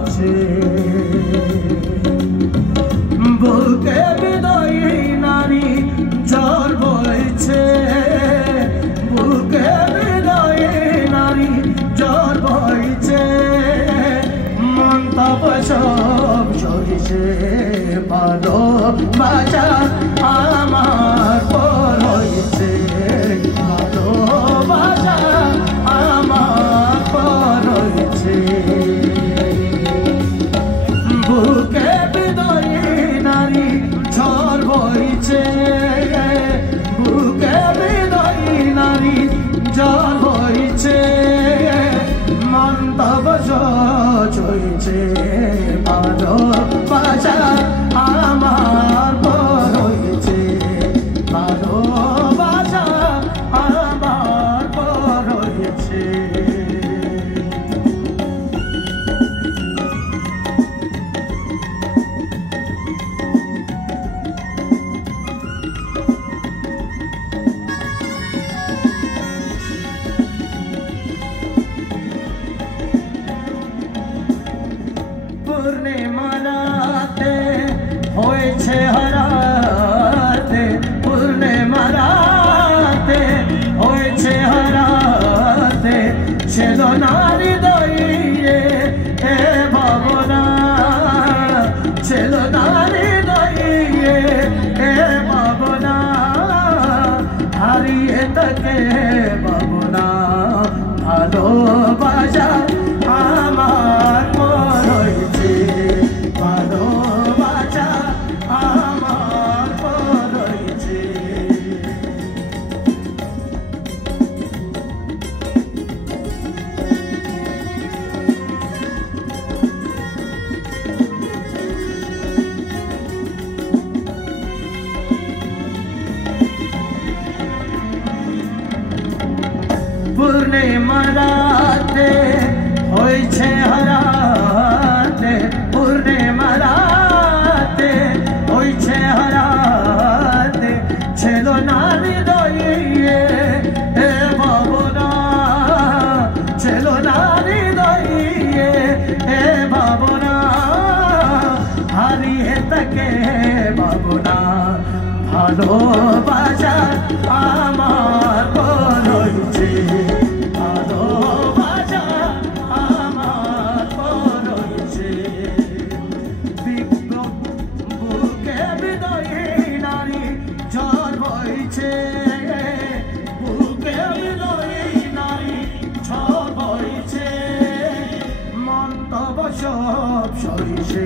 হয়েছে বুকে বিদায়ী নারী ঝড় বইছে বুকে বিদায়ী নারী ঝড় বইছে মন তব সব সইছে ভালোবাসা আমার পর হয়েছে ভালোবাসা আমার পর হয়েছে বুকে বিদায়ী নারী ঝড় বইছে বুকে বিদায়ী নারী ঝড় বইছে মন তব সইছে ভালোবাসা আমার পর হয়েছে ভালোবাসা আমার পর হয়েছে পূর্ণিমা রাতে হয়েছে হারাতে পূর্ণিমা রাতে হয়েছে হারাতে ছিল না হৃদয়ে এ ভাবনা ছিল না হৃদয়ে এ ভাবনা হারিয়ে তাকে ভাবনা ভালোবাসা আমার পর হয়েছে ভালোবাসা আমার পর হয়েছে পূর্ণিমা রাতে হয়েছে হারাতে পূর্ণিমা রাতে হয়েছে হারাতে ছিল না হৃদয়ে এ ভাবনা ছিল না হৃদয়ে এ ভাবনা হারিয়ে তাকে ভাবনা ভালোবাসা আমার পর হয়েছে ভালোবাসা আমার পর হয়েছে বুকে বিদায়ী নারী ঝড় বইছে বুকে বিদায়ী নারী ঝড় বইছে মন তব সব সইছে